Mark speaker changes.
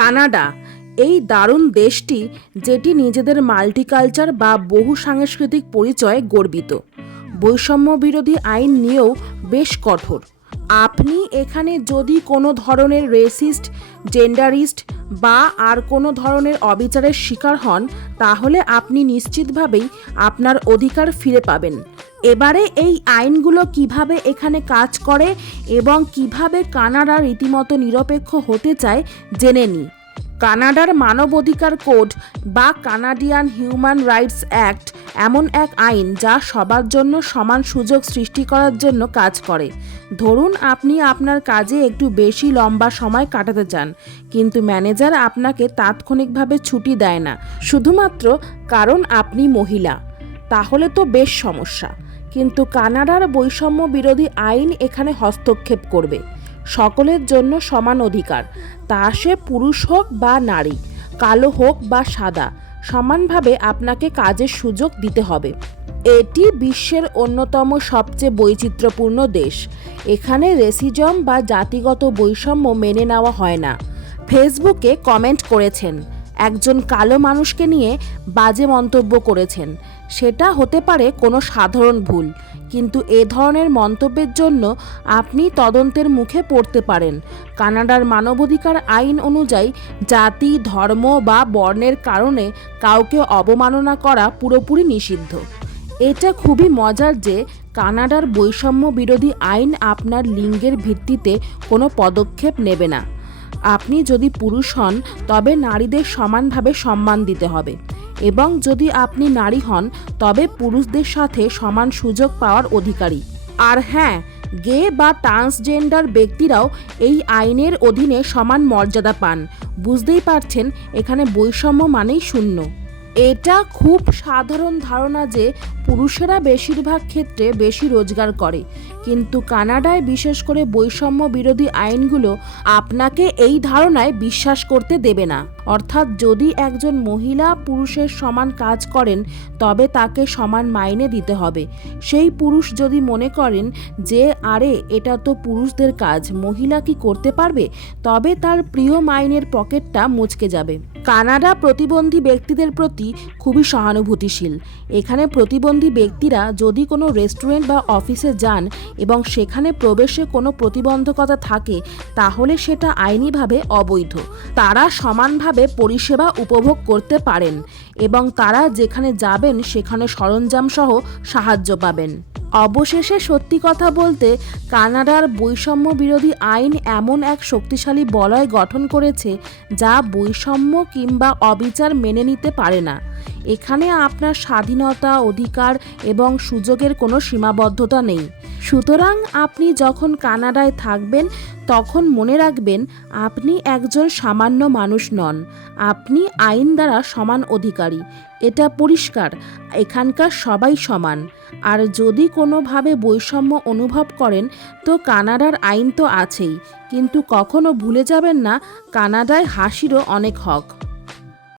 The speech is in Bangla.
Speaker 1: কানাডা। এই দারুণ দেশটি যেটি নিজেদের মাল্টিকালচার বা বহু সাংস্কৃতিক পরিচয়ে গর্বিত। বৈষম্য বিরোধী আইন নিয়েও বেশ কঠোর। আপনি এখানে যদি কোনো ধরনের রেসিস্ট, জেন্ডারিস্ট বা আর কোনো ধরনের অবিচারের শিকার হন, তাহলে আপনি নিশ্চিতভাবেই আপনার অধিকার ফিরে পাবেন। এবারে এই আইনগুলো কীভাবে এখানে কাজ করে এবং কীভাবে কানাডা রীতিমতো নিরপেক্ষ হতে চায় জেনে নিই। কানাডার মানবাধিকার কোড বা কানাডিয়ান হিউম্যান রাইটস অ্যাক্ট এমন এক আইন যা সবার জন্য সমান সুযোগ সৃষ্টি করার জন্য কাজ করে। ধরুন আপনি আপনার কাজে একটু বেশি লম্বা সময় কাটাতে চান, কিন্তু ম্যানেজার আপনাকে তাৎক্ষণিকভাবে ছুটি দেয় না, শুধুমাত্র কারণ আপনি মহিলা। তাহলে তো বেশ সমস্যা। কিন্তু কানাডার বৈষম্য বিরোধী আইন এখানে হস্তক্ষেপ করবে। সকলের জন্য সমান অধিকার। তা সে পুরুষ হোক বা নারী, কালো হোক বা সাদা, সমানভাবে আপনাকে কাজের সুযোগ দিতে হবে। এটি বিশ্বের অন্যতম সবচেয়ে বৈচিত্র্যপূর্ণ দেশ। এখানে রেসিজম বা জাতিগত বৈষম্য মেনে নেওয়া হয় না। ফেসবুকে কমেন্ট করেছেন একজন কালো মানুষকে নিয়ে বাজে মন্তব্য করেছেন। সেটা হতে পারে কোনো সাধারণ ভুল, কিন্তু এ ধরনের মন্তব্যের জন্য আপনি তদন্তের মুখে পড়তে পারেন। কানাডার মানবাধিকার আইন অনুযায়ী জাতি, ধর্ম বা বর্ণের কারণে কাউকে অবমাননা করা পুরোপুরি নিষিদ্ধ। এটা খুবই মজার যে কানাডার বৈষম্য বিরোধী আইন আপনার লিঙ্গের ভিত্তিতে কোনো পদক্ষেপ নেবে না। আপনি যদি পুরুষ হন, তবে নারীদের সমানভাবে সম্মান দিতে হবে। এবং যদি আপনি নারী হন, তবে পুরুষদের সাথে সমান সুযোগ পাওয়ার অধিকারী। আর হ্যাঁ গে বা ট্রান্সজেন্ডার ব্যক্তিরাও এই আইনের অধীনে সমান মর্যাদা পান। বুঝতেই পারছেন, এখানে বৈষম্য মানেই শূন্য। এটা খুব সাধারণ ধারণা যে পুরুষেরা বেশিরভাগ ক্ষেত্রে বেশি রোজগার করে। কিন্তু কানাডায় বিশেষ করে বৈষম্য বিরোধী আইনগুলো আপনাকে এই ধারণায় বিশ্বাস করতে দেবে না। অর্থাৎ যদি একজন মহিলা পুরুষের সমান কাজ করেন, তবে তাকে সমান মাইনে দিতে হবে। সেই পুরুষ যদি মনে করেন যে, আরে, এটা তো পুরুষদের কাজ, মহিলা কি করতে পারবে? তবে তার প্রিয় মাইনের পকেটটা মুচকে যাবে। কানাডা প্রতিবন্ধী ব্যক্তিদের প্রতি খুবই সহানুভূতিশীল। এখানে প্রতিবন্ধী ব্যক্তিরা যদি কোনো রেস্টুরেন্ট বা অফিসে যান এবং সেখানে প্রবেশে কোনো প্রতিবন্ধকতা থাকে, তাহলে সেটা আইনিভাবে অবৈধ। তারা সমানভাবে পরিষেবা উপভোগ করতে পারেন এবং তারা যেখানে যাবেন সেখানে সরঞ্জাম সহ সাহায্য পাবেন। অবশেষে সত্যি কথা বলতে কানাডার বৈষম্য বিরোধী আইন এমন এক শক্তিশালী বলয় গঠন করেছে যা বৈষম্য কিংবা অবিচার মেনে নিতে পারে না। এখানে আপনার স্বাধীনতা অধিকার এবং সুযোগের কোনো সীমাবদ্ধতা নেই। সুতরাং আপনি যখন কানাডায় থাকবেন, তখন মনে রাখবেন, আপনি একজন সামান্য মানুষ নন। আপনি আইন দ্বারা সমান অধিকারী। এটা পরিষ্কার, এখানকার সবাই সমান। আর যদি কোনোভাবে বৈষম্য অনুভব করেন, তো কানাডার আইন তো আছেই। কিন্তু কখনো ভুলে যাবেন না, কানাডায় হাসিরও অনেক হক।